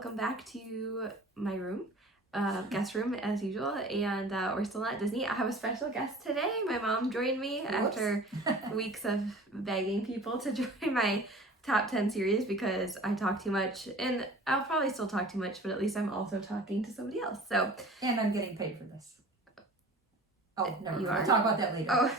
welcome back to my room, guest room as usual, and we're still at Disney. I have a special guest today. My mom joined me after weeks of begging people to join my top 10 series because I talk too much, and I'll probably still talk too much, but at least I'm also talking to somebody else. So, and I'm getting paid for this. Oh, no, you we'll are? talk about that later. Oh.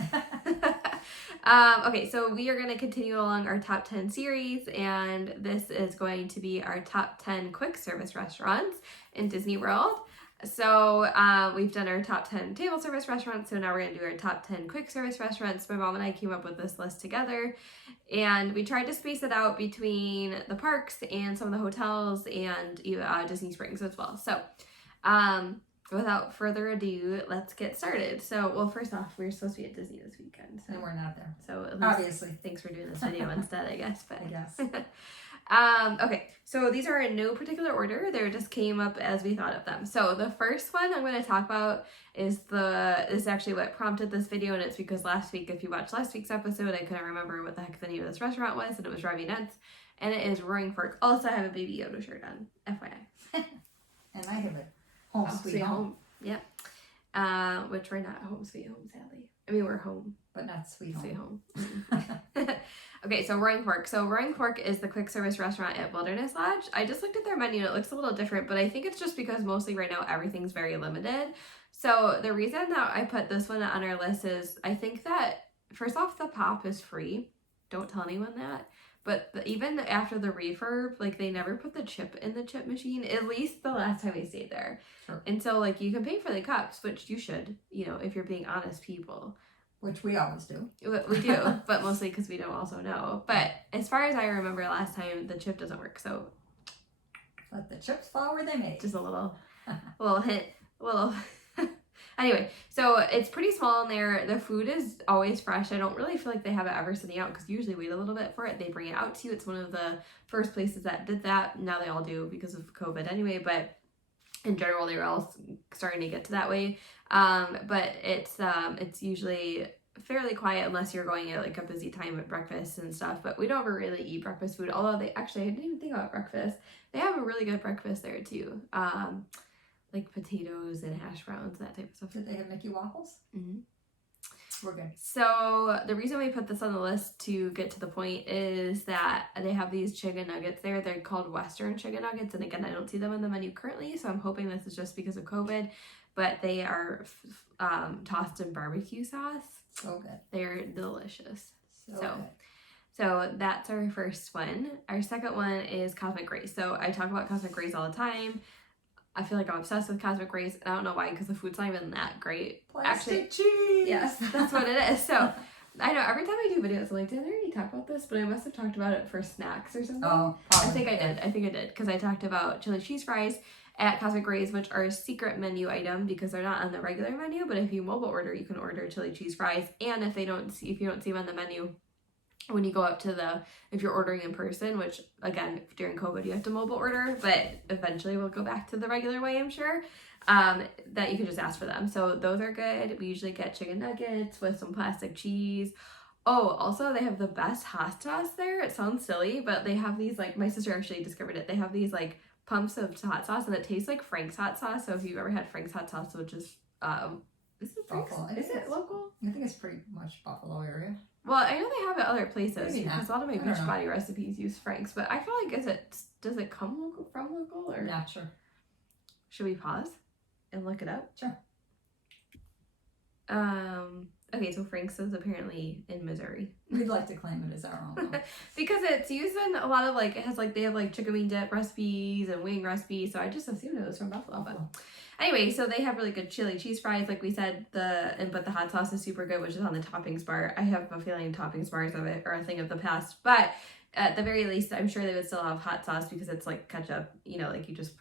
Okay, so we are going to continue along our top 10 series, and this is going to be our top 10 quick service restaurants in Disney World. So we've done our top 10 table service restaurants, so now we're going to do our top 10 quick service restaurants. My mom and I came up with this list together, and we tried to space it out between the parks and some of the hotels and Disney Springs as well. So without further ado, let's get started. So, well, first off, we're supposed to be at Disney this weekend. So, and we're not there. So, at least obviously. Thanks for doing this video instead, I guess. But I guess. Okay, so these are in no particular order. They just came up as we thought of them. So, the first one I'm going to talk about is actually what prompted this video, and it's because last week, if you watched last week's episode, I couldn't remember what the heck the name of this restaurant was, and it was driving me nuts. And it is Roaring Fork. Also, I have a Baby Yoda shirt on, FYI. And I have it. Home Sweet Home. Yep. Which we're not home sweet home, sadly. I mean, we're home. But not sweet home. Sweet home. Okay, so Roaring Fork. So Roaring Fork is the quick service restaurant at Wilderness Lodge. I just looked at their menu and it looks a little different, but I think it's just because mostly right now everything's very limited. So the reason that I put this one on our list is I think that, first off, the pop is free. Don't tell anyone that. But even after the refurb, like, they never put the chip in the chip machine, at least the last time we stayed there. Sure. And so, like, you can pay for the cups, which you should, if you're being honest people. Which we always do. We do, but mostly because we don't also know. But as far as I remember last time, the chip doesn't work, so. Let the chips fall where they may. Just a little hint, Anyway, so it's pretty small in there. The food is always fresh. I don't really feel like they have it ever sitting out because you usually wait a little bit for it. They bring it out to you. It's one of the first places that did that. Now they all do because of COVID anyway, but in general, they were all starting to get to that way. But it's usually fairly quiet unless you're going at like a busy time at breakfast and stuff. But we don't ever really eat breakfast food. Although I didn't even think about breakfast. They have a really good breakfast there too. Like potatoes and hash browns, that type of stuff. Did they have Mickey waffles? Mm-hmm. We're good. So the reason we put this on the list to get to the point is that they have these chicken nuggets there. They're called Western chicken nuggets. And again, I don't see them in the menu currently, so I'm hoping this is just because of COVID. But they are tossed in barbecue sauce. So good. They're delicious. So good. So that's our first one. Our second one is Cosmic Grace. So I talk about Cosmic Grace all the time. I feel like I'm obsessed with Cosmic Grace, and I don't know why, because the food's not even that great. Plastic cheese! Yes, that's what it is. So, I know, every time I do videos, I'm like, did I already talk about this? But I must have talked about it for snacks or something. Oh, probably. I think I did, because I talked about chili cheese fries at Cosmic Grace, which are a secret menu item, because they're not on the regular menu, but if you mobile order, you can order chili cheese fries, and if you don't see them on the menu, when you go up to if you're ordering in person, which again, during COVID, you have to mobile order, but eventually we'll go back to the regular way, I'm sure, that you can just ask for them. So those are good. We usually get chicken nuggets with some plastic cheese. Oh, also they have the best hot sauce there. It sounds silly, but they have these, like, my sister actually discovered it. They have these like pumps of hot sauce, and it tastes like Frank's hot sauce. So if you've ever had Frank's hot sauce, which is, is it Frank's? Is it local? I think it's pretty much Buffalo area. Well, I know they have it other places because a lot of my Beachbody know. recipes use Frank's, but I feel like does it come from local or? Not sure. Should we pause and look it up? Sure. Okay, so Frank's is apparently in Missouri. We'd like to claim it as our own though. Because it's used in a lot of they have like chicken wing dip recipes and wing recipes, so I just assumed it was from Buffalo. But anyway, so they have really good chili cheese fries, like we said, but the hot sauce is super good, which is on the toppings bar. I have a feeling toppings bars of it are a thing of the past, but at the very least, I'm sure they would still have hot sauce because it's like ketchup, like you just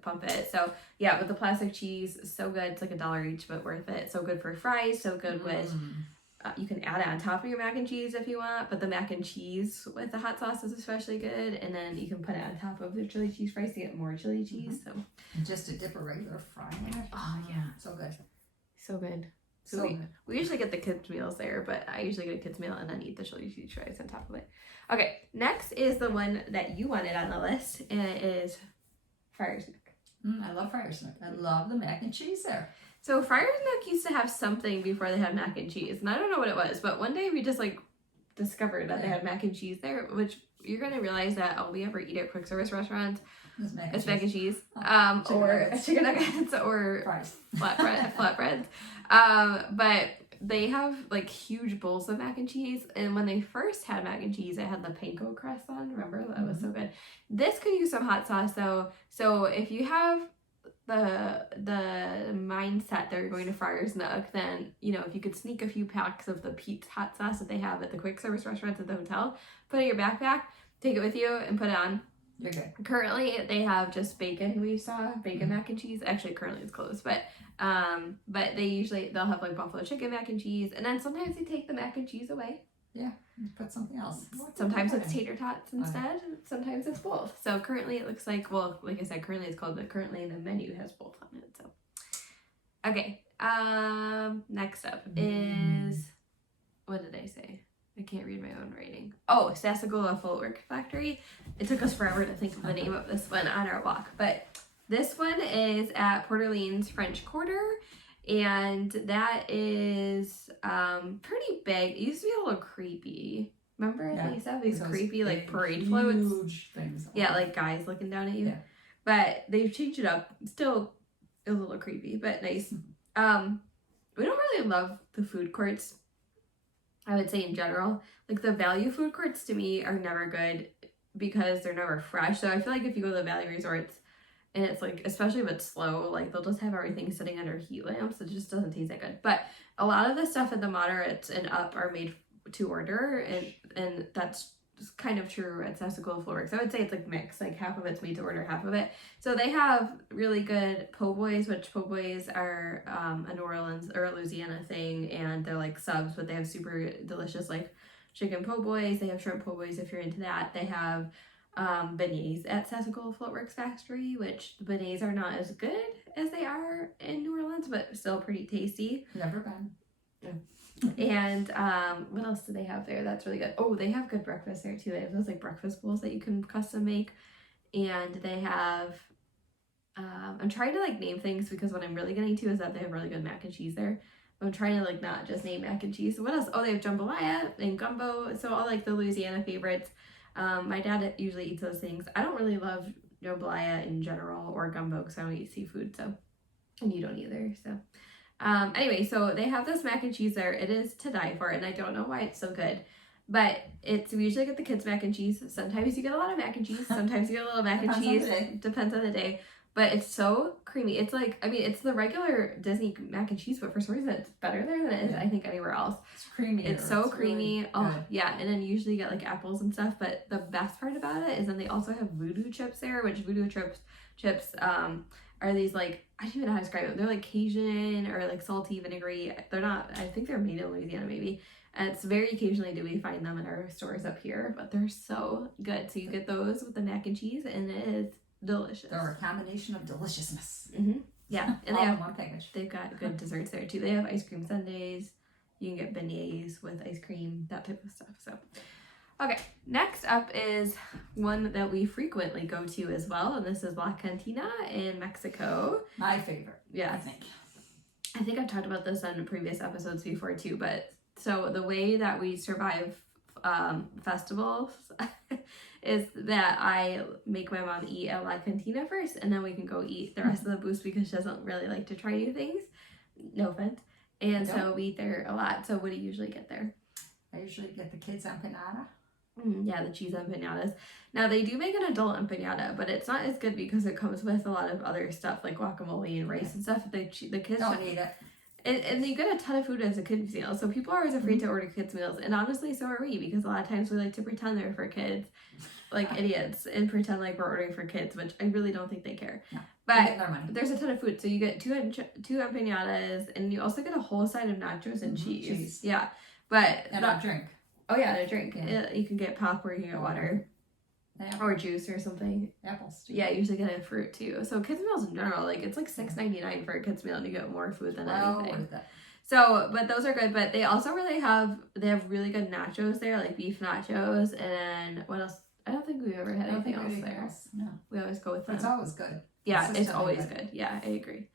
pump it. So yeah, with the plastic cheese, so good. It's like $1 each, but worth it. So good for fries, so good with, you can add it on top of your mac and cheese if you want, but the mac and cheese with the hot sauce is especially good. And then you can put it on top of the chili cheese fries to get more chili cheese. So and just to dip a regular fry in it. Oh yeah. So good. So good. So good. We usually get the kids' meals there, but I usually get a kids' meal and then eat the chili cheese fries on top of it. Okay, next is the one that you wanted on the list, and it is Friar's Nook. I love Friar's Nook. I love the mac and cheese there. So Friar's Nook used to have something before they had mac and cheese, and I don't know what it was, but one day we just like discovered that they had mac and cheese there, which you're gonna realize that all we ever eat at quick service restaurants is mac and cheese, or chicken nuggets or fries, flatbreads. But they have like huge bowls of mac and cheese, and when they first had mac and cheese, it had the panko crust on. Remember, that was so good. This could use some hot sauce though. So if you have the mindset that you're going to Friar's Nook, then if you could sneak a few packs of the Pete's hot sauce that they have at the quick service restaurants at the hotel, put it in your backpack, take it with you, and put it on. You're good. Currently, they have just bacon. We saw bacon mac and cheese. Actually, currently it's closed, but they'll have like buffalo chicken mac and cheese, and then sometimes they take the mac and cheese away. Yeah, put something else. Sometimes it's tater tots instead. Sometimes it's both. So currently it looks like, well, like I said, currently it's called, but currently the menu has both on it. So okay. Next up is, what did I say? I can't read my own writing. Oh, Sassagoula Footwork Factory. It took us forever to think of the name of this one on our walk, but this one is at Port Orleans French Quarter, and that is pretty big. It used to be a little creepy. Remember? Yeah. They used to have these creepy big, like parade floats. Huge things. Yeah, like guys looking down at you. Yeah. But they've changed it up. Still a little creepy, but nice. We don't really love the food courts, I would say in general. Like the value food courts to me are never good because they're never fresh. So I feel like if you go to the value resorts and it's like, especially if it's slow, like they'll just have everything sitting under heat lamps. It just doesn't taste that good. But a lot of the stuff at the moderates and up are made to order, and that's kind of true at Sassagoula Footworks. I would say it's like mixed, like half of it's made to order, half of it. So they have really good po' boys, which po' boys are a New Orleans or a Louisiana thing, and they're like subs, but they have super delicious like chicken po' boys. They have shrimp po' boys if you're into that. They have beignets at Sassagoula Footworks Factory, which the beignets are not as good as they are in New Orleans, but still pretty tasty. Never been. And what else do they have there that's really good? Oh, they have good breakfast there too. They have those like breakfast bowls that you can custom make, and they have I'm trying to like name things because what I'm really getting to is that they have really good mac and cheese there. I'm trying to like not just name mac and cheese. So what else? Oh, they have jambalaya and gumbo, so all like the Louisiana favorites. My dad usually eats those things. I don't really love jambalaya in general or gumbo because I don't eat seafood, so, and you don't either, so. Anyway, so they have this mac and cheese there. It is to die for, and I don't know why it's so good, but it's, we usually get the kids mac and cheese. Sometimes you get a lot of mac and cheese, sometimes you get a little mac and cheese. Depends on the day. But it's so creamy. It's like, I mean, it's the regular Disney mac and cheese, but for some reason it's better there than it is, I think, anywhere else. It's creamy. It's so creamy. Really oh, yeah. And then you usually get like apples and stuff. But the best part about it is then they also have voodoo chips there, which voodoo chips are these like, I don't even know how to describe them. They're like Cajun or like salty, vinegary. They're not, I think they're made in Louisiana maybe. And it's very occasionally do we find them in our stores up here, but they're so good. So you get those with the mac and cheese, and it is delicious. They're a combination of deliciousness. Mm-hmm. Yeah, and all in one package. They've got good desserts there too. They have ice cream sundaes. You can get beignets with ice cream, that type of stuff. So, okay, next up is one that we frequently go to as well, and this is La Cantina in Mexico. My favorite. Yeah, I think I've talked about this on previous episodes before too. But so the way that we survive festivals is that I make my mom eat at La Cantina first, and then we can go eat the rest of the booths because she doesn't really like to try new things. No offense. And so we eat there a lot. So what do you usually get there? I usually get the kids empanada. Yeah, the cheese empanadas. Now they do make an adult empanada, but it's not as good because it comes with a lot of other stuff like guacamole and rice and stuff. The kids don't eat it. And you get a ton of food as a kids meal, so people are always afraid to order kids meals, and honestly, so are we, because a lot of times we like to pretend they're for kids, like idiots, and pretend like we're ordering for kids, which I really don't think they care. No, but there's a ton of food, so you get two empanadas, and you also get a whole side of nachos and cheese. Yeah, but and a drink. Oh yeah, and a drink. Yeah. You can get pop or you can get water. Or juice or something. Apples. Yeah, you usually get a fruit too. So kids meals in general, like it's like $6.99 for a kids meal, and you get more food than anything. So, but those are good. But they also they have really good nachos there, like beef nachos, and what else? I don't think we've ever had anything else there. No. We always go with them. It's always good. Yeah, it's always good. Yeah, I agree.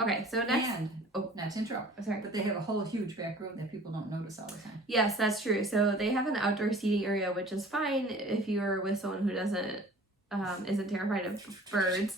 Okay, so next. And, not to interrupt. Sorry. But they have a whole huge back room that people don't notice all the time. Yes, that's true. So they have an outdoor seating area, which is fine if you're with someone who isn't terrified of birds.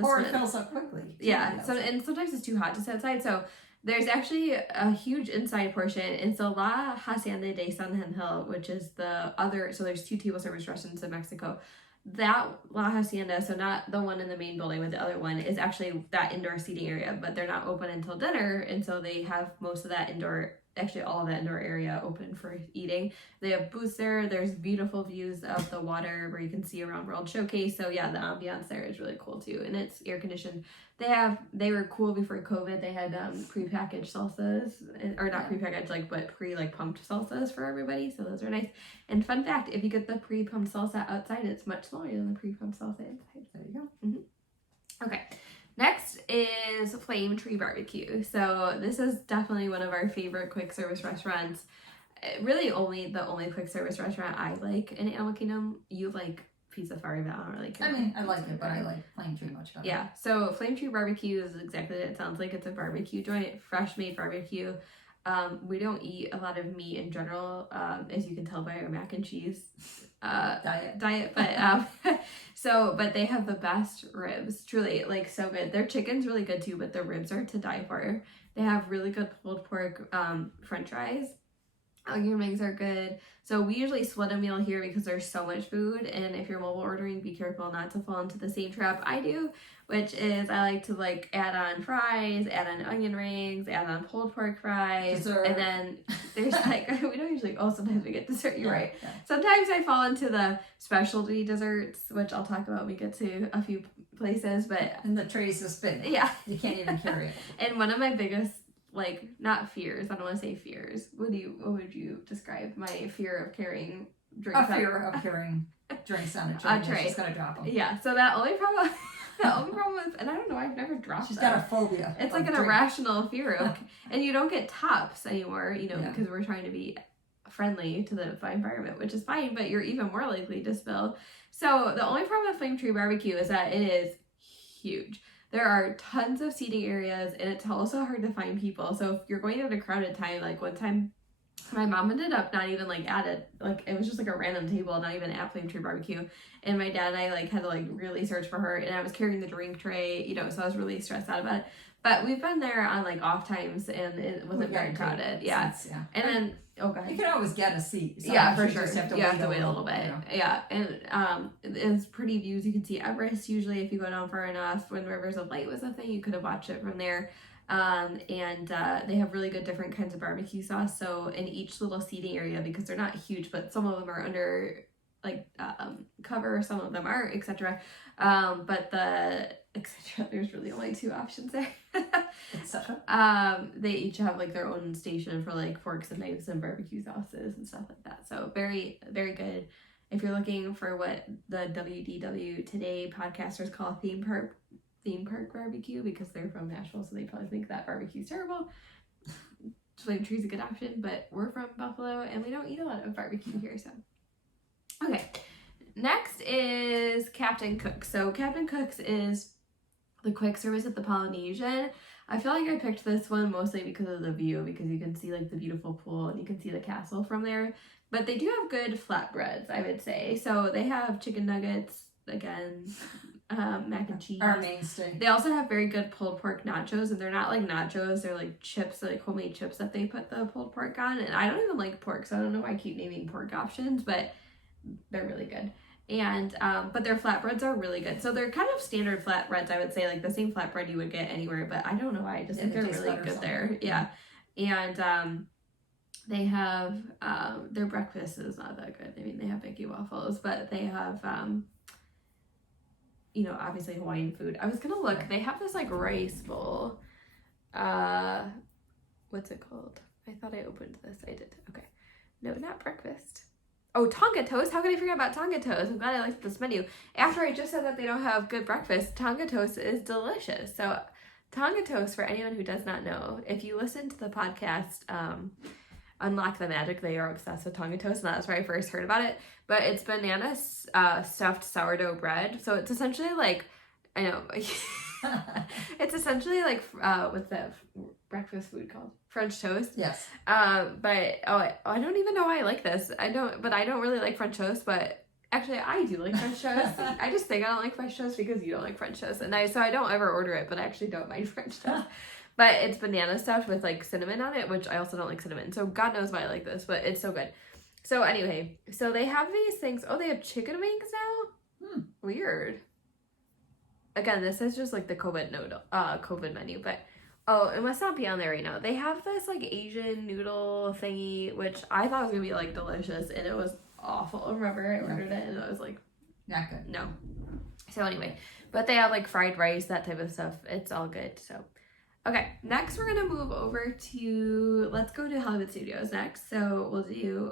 Or it fills up quickly. Yeah, and sometimes it's too hot to sit outside. So there's actually a huge inside portion. It's the La Hacienda de San Angel, which is the other. So there's 2 table service restaurants in Mexico. That La Hacienda, so not the one in the main building, but the other one is actually that indoor seating area, but they're not open until dinner, and so they have most of that indoor, actually all of that indoor area open for eating. They have booths there. There's beautiful views of the water where you can see around World Showcase. So yeah, the ambiance there is really cool too, and it's air conditioned. They were cool before COVID. They had pre-packaged salsas, or not pre-packaged, but pumped salsas for everybody. So those are nice. And fun fact, if you get the pre-pumped salsa outside, it's much smaller than the pre-pumped salsa inside. There you go. Mm-hmm. Okay. Next is Flame Tree Barbecue. So this is definitely one of our favorite quick service restaurants. Really the only quick service restaurant I like in Animal Kingdom. You like Pizza Fari, but I don't really care. I mean, I like it, but I like Flame Tree much better. Yeah, so Flame Tree Barbecue is exactly what it sounds like. It's a barbecue joint, fresh made barbecue. We don't eat a lot of meat in general, as you can tell by our mac and cheese diet, but but they have the best ribs, truly, so good. Their chicken's really good too, but the ribs are to die for. They have really good pulled pork french fries. Onion rings are good. So we usually split a meal here because there's so much food, and if you're mobile ordering, be careful not to fall into the same trap I do, which is I like to add on fries, add on onion rings, add on pulled pork fries, dessert. And then there's we don't usually, sometimes we get dessert, you're right. Yeah. Sometimes I fall into the specialty desserts, which I'll talk about when we get to a few places, but. And the trays is big. Yeah. You can't even carry it. And one of my biggest not fears. I don't want to say fears. What would you describe my fear of carrying drinks? A fear of carrying drinks on a tray. She's gonna drop them. Yeah. So that only problem is, and I don't know, I've never dropped. She's got a phobia. It's an irrational fear of, and you don't get tops anymore. Because we're trying to be friendly to the environment, which is fine, but you're even more likely to spill. So the only problem with Flame Tree Barbecue is that it is huge. There are tons of seating areas, and it's also hard to find people. So if you're going at a crowded time, one time my mom ended up not even at it, it was just a random table, not even at Flame Tree Barbecue. And my dad and I had to really search for her, and I was carrying the drink tray, so I was really stressed out about it. But we've been there on off times, and it wasn't very crowded. Yeah. And then go ahead. You can always get a seat. Yeah, for sure. You have to wait a little bit. Yeah. And it's pretty views. You can see Everest usually if you go down far enough. When Rivers of Light was a thing, you could have watched it from there. And they have really good different kinds of barbecue sauce. So in each little seating area, because they're not huge, but some of them are under cover, some of them aren't, etc. But the etc. There's really only 2 options there. They each have their own station for forks and knives and barbecue sauces and stuff like that. So very, very good. If you're looking for what the WDW Today podcasters call theme park barbecue, because they're from Nashville, so they probably think that barbecue's terrible. Flame Tree's a good option, but we're from Buffalo and we don't eat a lot of barbecue here, so. Okay, next is Captain Cook's. So Captain Cook's is the quick service at the Polynesian. I feel like I picked this one mostly because of the view, because you can see the beautiful pool and you can see the castle from there. But they do have good flatbreads, I would say. So they have chicken nuggets, again, mac and cheese. Our mainstay. They also have very good pulled pork nachos, and they're not nachos, they're chips, homemade chips that they put the pulled pork on. And I don't even like pork, so I don't know why I keep naming pork options, but they're really good. And but their flatbreads are really good. So they're kind of standard flatbreads, I would say, the same flatbread you would get anywhere, but I don't know why, I just think they're really good there. Yeah. And they have their breakfast is not that good. I mean, they have Mickey waffles, but they have obviously Hawaiian food. I was gonna look, they have this rice bowl. What's it called? I thought I opened this. I did. Okay. No, not breakfast. Oh, Tonga toast. How could I forget about Tonga toast? I'm glad I liked this menu. After I just said that they don't have good breakfast, Tonga toast is delicious. So Tonga toast, for anyone who does not know, if you listen to the podcast unlock the magic. They are obsessed with tongue and toast, and that's where I first heard about it. But it's banana stuffed sourdough bread. So it's essentially like, I know, it's essentially like, what's that breakfast food called? French toast. Yes. But I don't even know why I like this. I don't really like French toast, but actually I do like French toast. I just think I don't like French toast because you don't like French toast, and I don't ever order it, but I actually don't mind French toast. But it's banana stuffed with like cinnamon on it, which I also don't like cinnamon. So God knows why I like this, but it's so good. So anyway, so they have these things. Oh, they have chicken wings now? Weird. Again, this is just like the COVID menu, but oh, it must not be on there right now. They have this like Asian noodle thingy, which I thought was gonna be like delicious, and it was awful. Remember, I ordered it and I was like, not good. No. So anyway, but they have like fried rice, that type of stuff. It's all good. So okay, next we're gonna move over to, let's go to Hollywood Studios next. So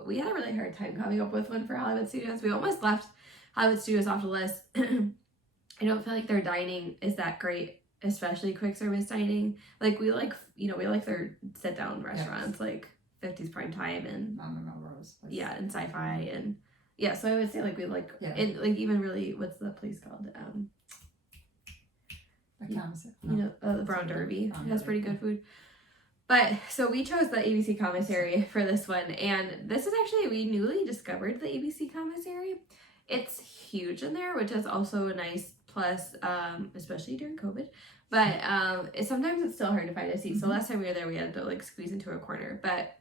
we had a really hard time coming up with one for Hollywood Studios. We almost left Hollywood Studios off the list. I don't feel like their dining is that great, especially quick service dining. Like we like their sit down restaurants, like 50s Prime Time and Mama Melrose. Yeah, and Sci-Fi and yeah. So I would say like we like and like even really, what's the place called? The Brown Derby has pretty good food. But so we chose the ABC commissary for this one, and this is actually, we newly discovered the ABC commissary. It's huge in there, which is also a nice plus, especially during COVID. But sometimes it's still hard to find a seat. So last time we were there, we had to like squeeze into a corner. But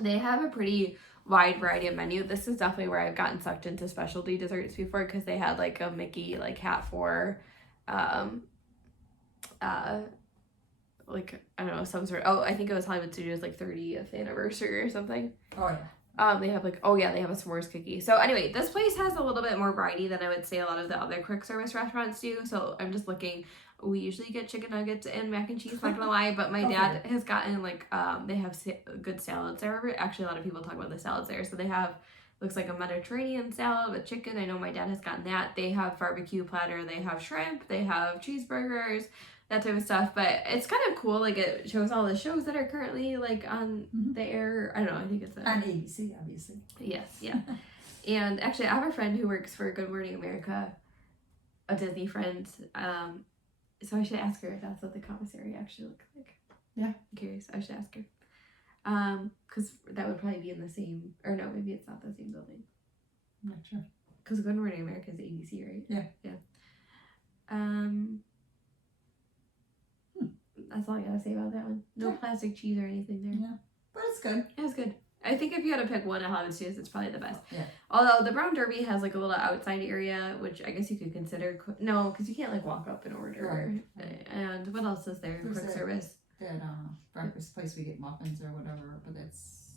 they have a pretty wide variety of menu. This is definitely where I've gotten sucked into specialty desserts before, because they had like a Mickey like hat for like, I don't know, some sort of, I think it was Hollywood Studios like 30th anniversary or something. Oh yeah. They have like, they have a s'mores cookie. So anyway, this place has a little bit more variety than I would say a lot of the other quick service restaurants do. So I'm just looking. We usually get chicken nuggets and mac and cheese, not gonna lie, but my dad has gotten like, they have good salads there. Actually, a lot of people talk about the salads there. So they have, looks like a Mediterranean salad with chicken. I know my dad has gotten that. They have barbecue platter. They have shrimp. They have cheeseburgers, that type of stuff. But it's kind of cool. Like, it shows all the shows that are currently like on the air. I don't know. I think it's on ABC, obviously. Yes, yeah. And actually, I have a friend who works for Good Morning America, a Disney friend. So I should ask her if that's what the commissary actually looks like. Yeah, I'm curious. I should ask her. Because that would probably be in the same, or no, maybe it's not the same building. I'm not sure. Because Good Morning America is ABC, right? Yeah. Yeah. That's all I gotta say about that one. No plastic cheese or anything there. Yeah, but it's good. It was good. I think if you had to pick one at Hollywood Studios, it's probably the best. Yeah. Although the Brown Derby has like a little outside area, which I guess you could consider. No, because you can't like walk up and order. Right. And what else is there? There's quick service. That breakfast place we get muffins or whatever, but that's.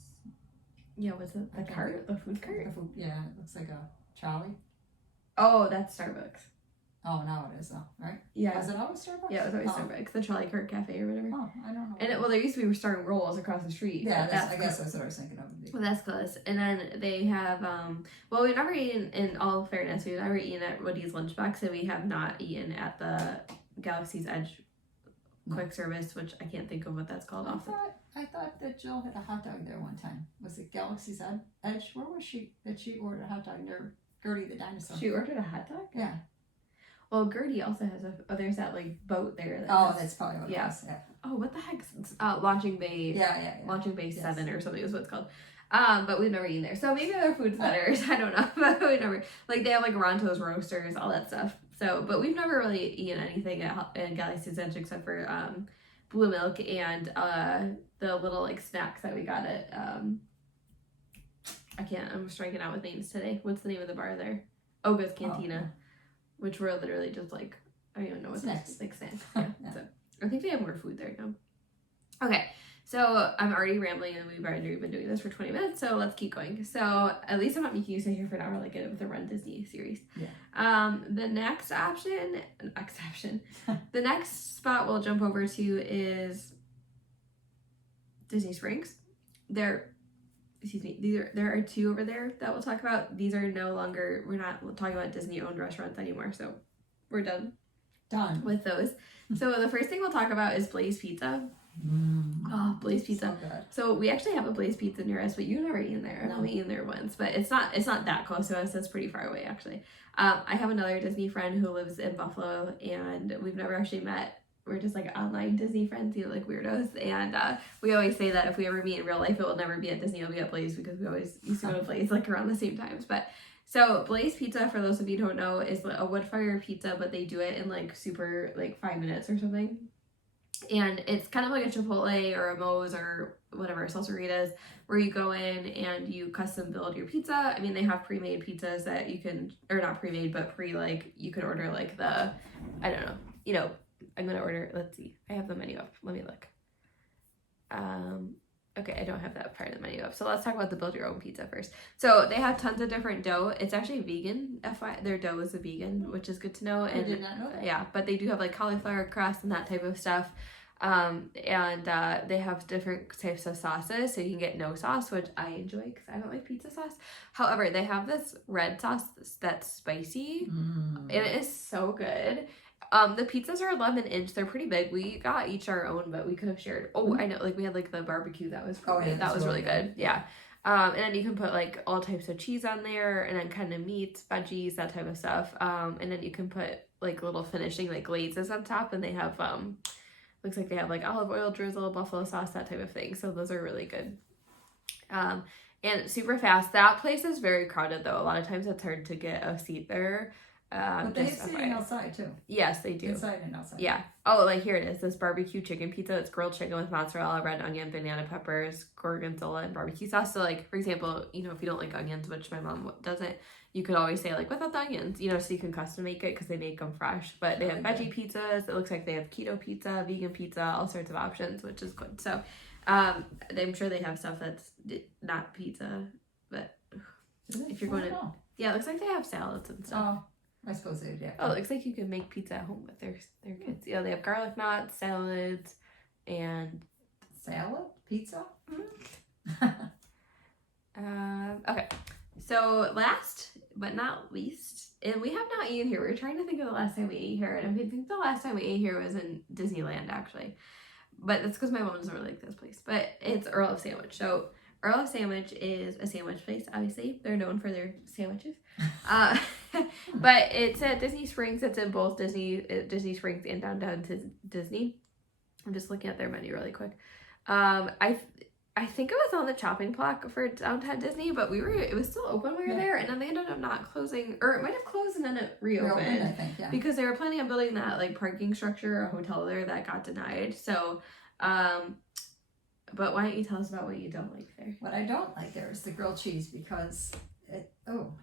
Yeah, what's it? The cart? The food cart? The food, yeah, it looks like a Charlie. Oh, that's Starbucks. Oh, now it is though, right? Yeah. Was it always Starbucks? Yeah, it was always Starbucks. The Charlie Kirk Cafe or whatever. Oh, I don't know. And there used to be starting rolls across the street. Yeah, I guess that's what I was thinking of. Well, that's close. And then they have, we've never eaten, in all fairness, we've never eaten at Woody's Lunchbox, and we have not eaten at the Galaxy's Edge quick service, which I can't think of what that's called. I thought that Jill had a hot dog there one time. Was it Galaxy's Edge? Where was she? That she ordered a hot dog near Gertie the dinosaur. She ordered a hot dog? Yeah. Well, Gertie also has there's that like boat there. That's probably what it was. Yeah. Oh, what the heck? Launching Bay. Yeah. Launching Bay 7 or something is what it's called. But we've never eaten there. So maybe their food's better. I don't know. But we never, like, they have like Ronto's Roasters, all that stuff. So, but we've never really eaten anything at Galaxy's Edge except for Blue Milk and the little like snacks that we got at I'm striking out with names today. What's the name of the bar there? Oga's Cantina. Which were literally just like, I don't even know what snacks. Like snacks. Yeah. So I think they have more food there now. Okay, so I'm already rambling and we've already been doing this for 20 minutes, so let's keep going. So at least I'm not making you sit here for an hour like I did with the Run Disney series. Yeah. The next the next spot we'll jump over to is Disney Springs. There are two over there that we'll talk about. These are no longer, we're not talking about Disney owned restaurants anymore, so we're done with those. So the first thing we'll talk about is Blaze Pizza. Oh, Blaze Pizza. So good. So we actually have a Blaze Pizza near us, but you've never eaten there. I've No. only eaten there once, but it's not that close to us. It's pretty far away actually. I have another Disney friend who lives in Buffalo, and we've never actually met. We're just like online Disney friends, like weirdos. And we always say that if we ever meet in real life, it will never be at Disney, it'll be at Blaze, because we always used to go to Blaze like around the same times. But so Blaze Pizza, for those of you who don't know, is a wood fire pizza, but they do it in like super like 5 minutes or something. And it's kind of like a Chipotle or a Moe's or whatever, Salsaritas, where you go in and you custom build your pizza. I mean, they have pre-made pizzas that you can, or not pre-made, but you can order like the, I don't know, I'm going to order, let's see, I have the menu up. Let me look. Okay, I don't have that part of the menu up. So let's talk about the build your own pizza first. So they have tons of different dough. It's actually vegan. Their dough is a vegan, which is good to know. I did not know that. Yeah, but they do have like cauliflower crust and that type of stuff. They have different types of sauces, so you can get no sauce, which I enjoy because I don't like pizza sauce. However, they have this red sauce that's spicy, and it is so good. The pizzas are 11 inch. They're pretty big. We got each our own, but we could have shared. Oh, I know. Like we had like the barbecue that was that was really good. Yeah. And then you can put like all types of cheese on there, and then kind of meats, veggies, that type of stuff. And then you can put like little finishing like glazes on top, and they have looks like they have like olive oil drizzle, buffalo sauce, that type of thing. So those are really good. And super fast. That place is very crowded though. A lot of times it's hard to get a seat there. But they have seating outside too. Yes, they do. Inside and outside. Yeah. Oh, like here it is. This barbecue chicken pizza. It's grilled chicken with mozzarella, red onion, banana peppers, gorgonzola, and barbecue sauce. So like, for example, if you don't like onions, which my mom doesn't, you could always say like without the onions, so you can custom make it because they make them fresh. But they have veggie pizzas. It looks like they have keto pizza, vegan pizza, all sorts of options, which is good. So I'm sure they have stuff that's not pizza, but if you're going to, yeah, it looks like they have salads and stuff. Oh. I suppose they do. Oh, it looks like you can make pizza at home with their kids. Yeah, they have garlic knots, salads, and salad pizza. Okay, so last but not least, and we have not eaten here. We were trying to think of the last time we ate here, and I think the last time we ate here was in Disneyland actually, but that's because my mom doesn't really like this place. But it's Earl of Sandwich. So Earl of Sandwich is a sandwich place. Obviously, they're known for their sandwiches. But it's at Disney Springs. It's in both Disney Springs and downtown Disney. I'm just looking at their menu really quick. I think it was on the chopping block for downtown Disney, but it was still open when we were there, and then they ended up not closing, or it might have closed and then it reopened, I think, yeah. Because they were planning on building that like parking structure, a hotel there that got denied. So, but why don't you tell us about what you don't like there? What I don't like there is the grilled cheese because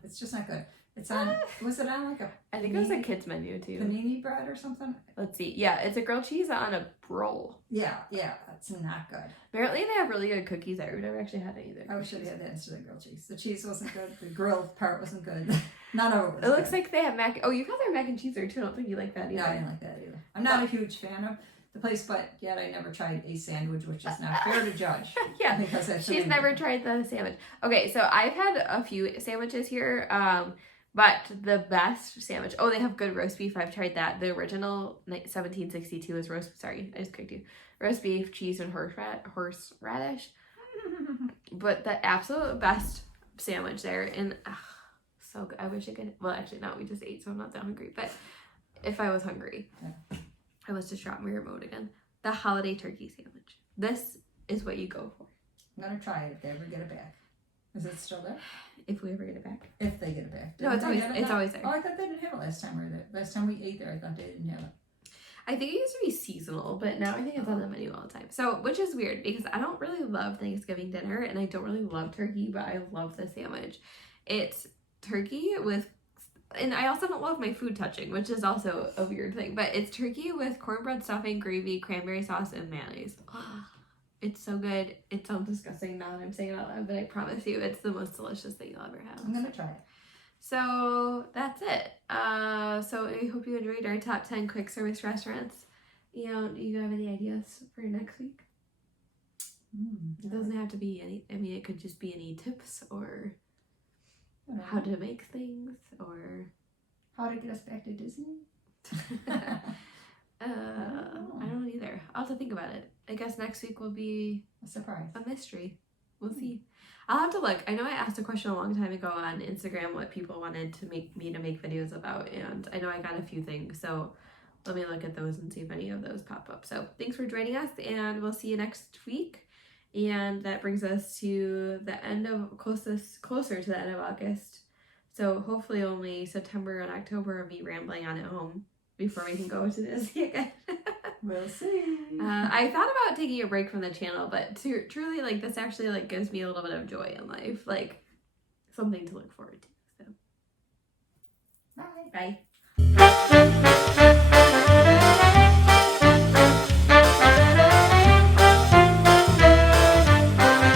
it's just not good. It's on, was it on like a I think it was a kid's menu too. Panini bread or something? Let's see. Yeah, it's a grilled cheese on a roll. Yeah, it's not good. Apparently they have really good cookies there. We've never actually had it either. I wish I had that instead of grilled cheese. The cheese wasn't good. The grilled part wasn't good. None of it was good. It looks like they have you've had their mac and cheese there too. I don't think you like that either. No, I didn't like that either. I'm not a huge fan of the place, but yet I never tried a sandwich, which is not fair to judge. Yeah, because she's never tried the sandwich. Okay, so I've had a few sandwiches here, but the best sandwich, they have good roast beef. I've tried that. The original 1762 is sorry, I just kicked you. Roast beef, cheese, and horseradish. But the absolute best sandwich there, and so good. I wish I could, well actually no, we just ate, so I'm not that hungry, but if I was hungry. Yeah. I was just dropping my remote again. The holiday turkey sandwich. This is what you go for. I'm going to try it if they ever get it back. Is it still there? If we ever get it back. If they get it back. No, it's always there. Oh, I thought they didn't have it last time we were there. Last time we ate there, I thought they didn't have it. I think it used to be seasonal, but now I think it's on the menu all the time. So, which is weird because I don't really love Thanksgiving dinner and I don't really love turkey, but I love the sandwich. It's turkey with, and I also don't love my food touching, which is also a weird thing, but it's turkey with cornbread stuffing, gravy, cranberry sauce, and mayonnaise. Oh, it's so good. It sounds disgusting now that I'm saying it out loud, but I promise you it's the most delicious thing you'll ever have. I'm going to try it. So that's it. So I hope you enjoyed our top 10 quick service restaurants. Do you have any ideas for next week? It doesn't have to be any, it could just be any tips or how to make things or how to get us back to Disney. I don't know either. I'll have to think about it. I guess next week will be A surprise. a mystery. We'll see. I'll have to look. I know I asked a question a long time ago on Instagram what people wanted to make me to make videos about, and I know I got a few things, so let me look at those and see if any of those pop up. So thanks for joining us, and we'll see you next week. And that brings us to the end of closer to the end of August. So hopefully only September and October of me rambling on at home before we can go to Disney again. We'll see. I thought about taking a break from the channel, but truly, like, this actually, like, gives me a little bit of joy in life, like, something to look forward to. So, Bye. bye.